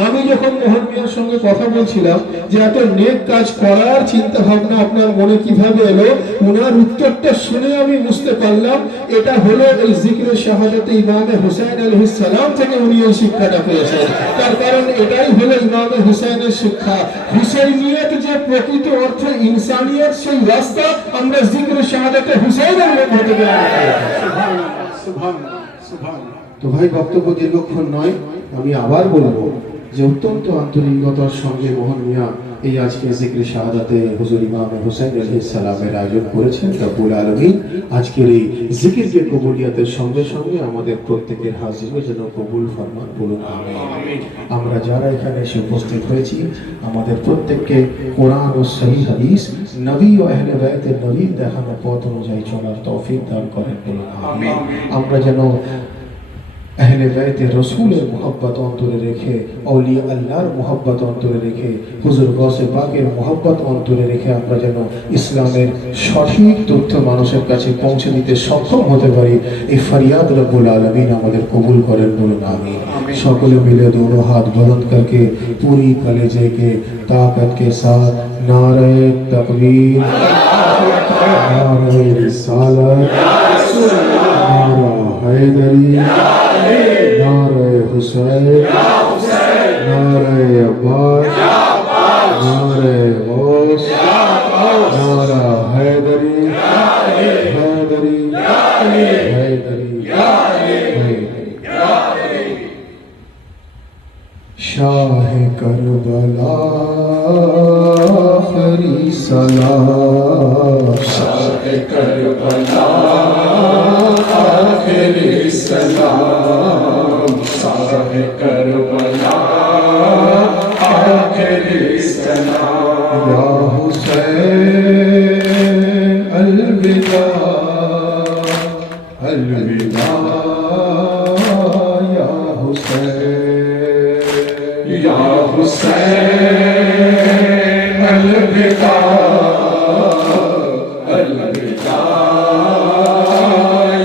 আমি যখন মোহন মিয়ার সঙ্গে কথা বলছিলাম যে এত নেক কাজ করার চিন্তা ভাবনা আপনার মনে কিভাবে এলো, ওনার উত্তরটা শুনে আমি বুঝতে পারলাম এটা হলো এই জিকরে শাহাদাতে ইমামে হুসাইন আলাইহিস সালাম থেকে উনি এই শিক্ষাটা পেয়েছেন। তার কারণ এটাই হলো ইমামে হুসাইনের শিক্ষা। হুসাইনিয়ত যে প্রকৃত অর্থে ইনসানিয়ত, সেই রাস্তা আমরা জিকরে শাহাদাতে হুসাইনের মধ্যে থেকে তো ভাই বক্তব্য দীর্ঘক্ষণ নয়, আমি আবার বলবো যে অত্যন্ত আন্তরিকতার সঙ্গে মোহন মিয়া এই আজকে জিকরে শাহাদাতে হুজুর ইমাম হুসাইন আলাইহিস সালামের আয়োজন করেছেন। রব্বুল আলামিন আজকের এই জিকিরকে কবুলিয়াতের সঙ্গে সঙ্গে আমাদের প্রত্যেকের হাজিরে যেন কবুল ফরমান, বলুন আমিন। আমরা যারা এখানে এসে উপস্থিত হয়েছি আমাদের প্রত্যেককে কোরআন ও সহিহ হাদিস, নবী ও আহলে বাইতের নবীর দেখানো পথ অনুযায়ী চলার তৌফিক দান করেন, বলুন আমিন। আমরা যেন আহলে বাইতে রাসূলের মুহাব্বত অন্তরে রেখে, আউলিয়া আল্লাহর মুহাব্বত অন্তরে রেখে, হুজুর গাউসে পাকের মুহাব্বত অন্তরে রেখে আমরা যেন ইসলামের সঠিক তথ্য মানুষের কাছে পৌঁছে দিতে সক্ষম হতে পারি, এই ফরিয়াদ রব্বুল আলামিন আমাদের কবুল করেন, বলুন আমিন। সকলে মিলে दोनों हाथ बुलंद करके पूरी कलेजे के ताकत के साथ नारे तकबीर, नारे रिसालत, नारा हैदरी, नारे हुसैन, नारे अब्बास, नारे गौस, नारा हैदरी, हैदरी, हैदरी, हैदरी। शाह करबला आखिरी सलाम, शाह करबला आखिरी सलाम, शाह करबला आखिरी सलाम। या हुसैन अलविदा, अलविदा या हुसैन, या हुसैन अलविदा, अलविदा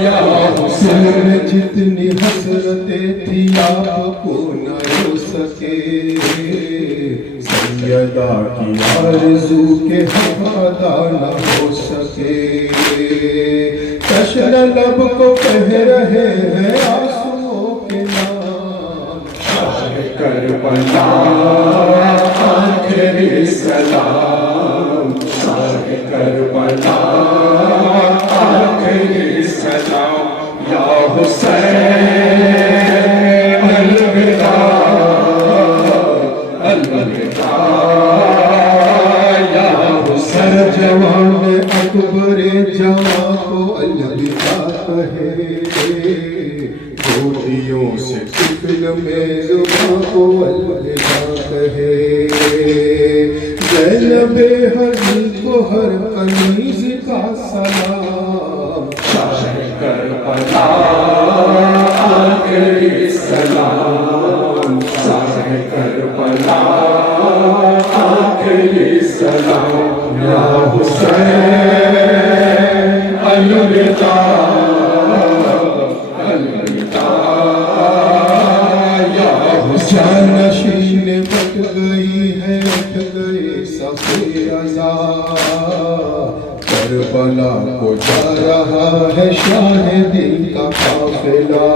या हुसैन। जितनी हसरतें थी आपको न हो सके, सैयदा की आरज़ू के हवादा न हो सके। तशर लब को कह रहे हैं आंसुओं के नाम, शाह करबला आखिरी सलाम, शाह करबला आखिरी सलाम। या हुसैन अलविदा, अलविदा या हुसैन। जवान अकबर जवां को अलविदा कहे, गोदियों से तिफल में जुबां को अलविदा कहे। ज़ैनबे हज़ी को हर कनीज़ का सलाम, शाह करबला आखिरी सलाम, शाह करबला आखिरी सलाम। या हुसैन अलविदा, अलविदा या हुसैन। नशीन बट गई है, उठ गए सफ़े रज़ा, करबला को जा रहा है शाहिदी का काफिला।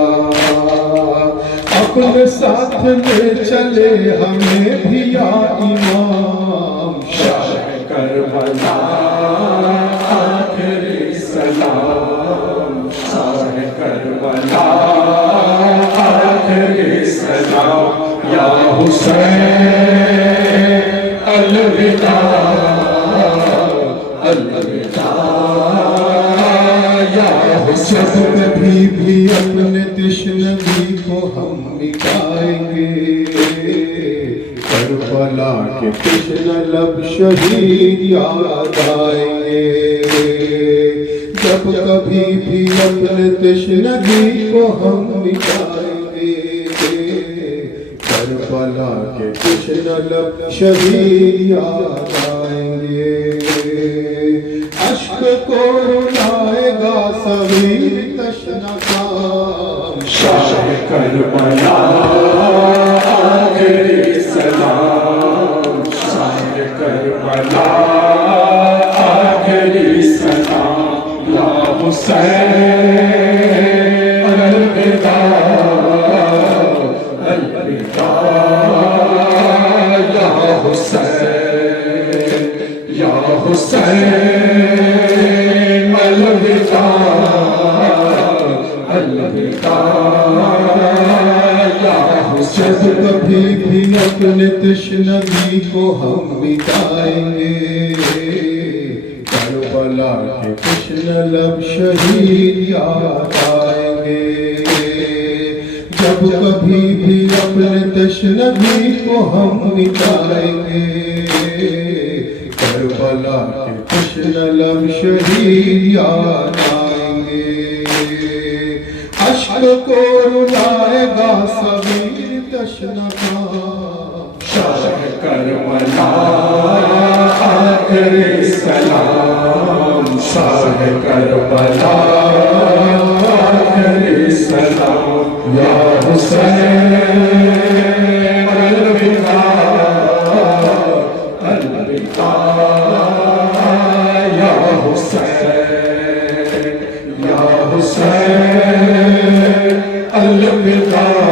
अपने साथ ले चले हमें भी या इमाम, शाह करबला आखिरी सलाम, शाह करबला आखिरी सलाम। या हुसैन अलविदा, अलविदा या हुसैन। कभी भी अपने तिश्नगी को हम मिटाएंगे, करबला के तिश्न लब शहीद याद आएंगे। जब कभी भी अपने तिश्नगी को हम मिटाएंगे, करबला के तिश्न लब शहीद याद आएंगे। अश्क को रुलाएगा सभी तश्ना काम, शाह करबला आखिरी جب کبھی بھی اپنے تشنگی کو ہم مٹائیں گے کربلا کے تشنہ لب شہید یاد آئیں گے جب کبھی بھی اپنے تشنگی کو ہم مٹائیں گے کربلا کے تشنہ لب شہید یاد آئیں گے عشق کو رلائے گا صغیر تشنہ کا شاہ کربلا آخر سلام شاہ کربلا آخر سلام یا حسین الوداع الوداع یا حسین یا حسین الوداع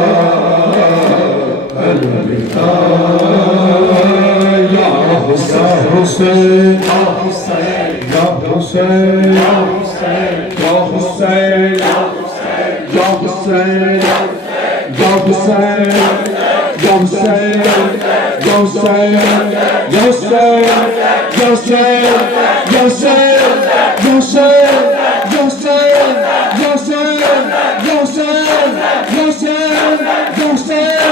الوداع یا حسین یا حسین یا حسین یا حسین یا حسین یا حسین یا حسین یا حسین یا حسین یا حسین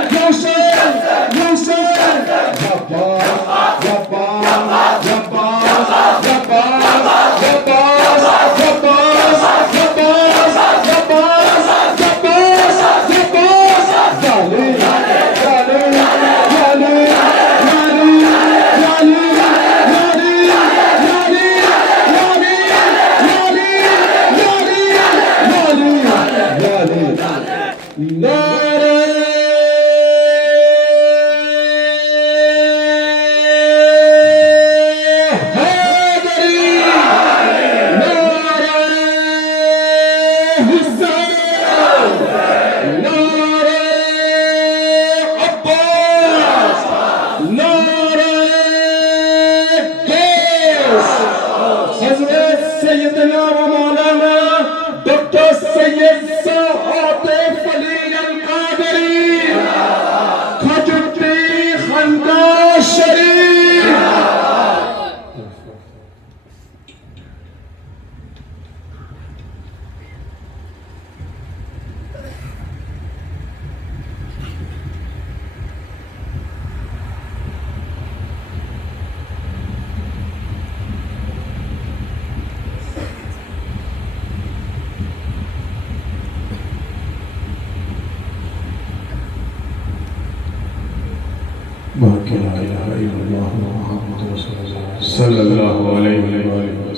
یا حسین یا سیدنا و مولانا ڈاکٹر سید عاطف علی القادری کھجوٹی خانقاہ شریف باقی لا الہ الا اللہ محمد رسول اللہ صلی اللہ علیہ وآلہ